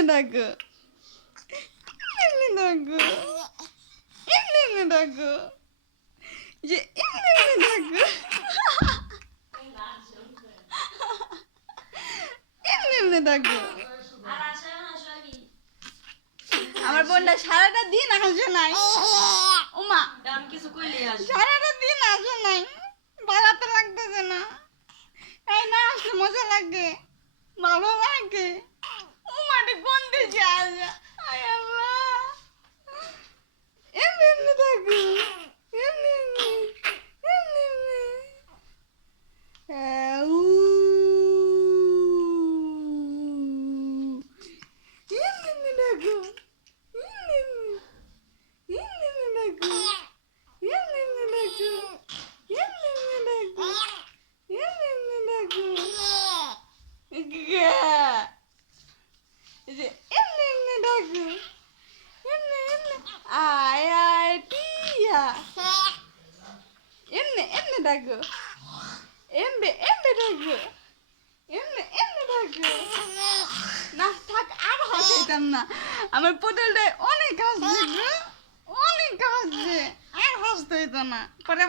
এমনি ডাকো, এমনি ডাকো, এমনি ডাকো, যে এমনি ডাকো, এমনি ডাকো। আমার বোনটা সারাটা দিন আসে নাই, ওমা সারাটা দিন আসে নাই, ভালো লাগতেছে না। এই না আসলে মজা লাগে, ভালো লাগে। ওমাটা কোন দেশে আসে, আয় আল্লাহ। এমনি এমনি থাকো, এমনি এমনি, এমনি এমনি। এমনি এমনি থাকো, এমনি এমনি, এমনি এমনি থাকো, এমনি এমনি থাকো, এমনি এমনি থাকো, এমনি এমনি থাকো। এই যে এমনি এমনি ডাকো, এমনি এমনি, আয় আয় টিয়া, এমনি এমনি ডাকো, এমনি এমনি ডাকো, এমনি এমনি ডাকো। না থাক, আর হাসাইতাম না, আমার পটলটা অনেক হাসছে গো, অনেক হাসছে, আর হাসতে হইতো না। পরে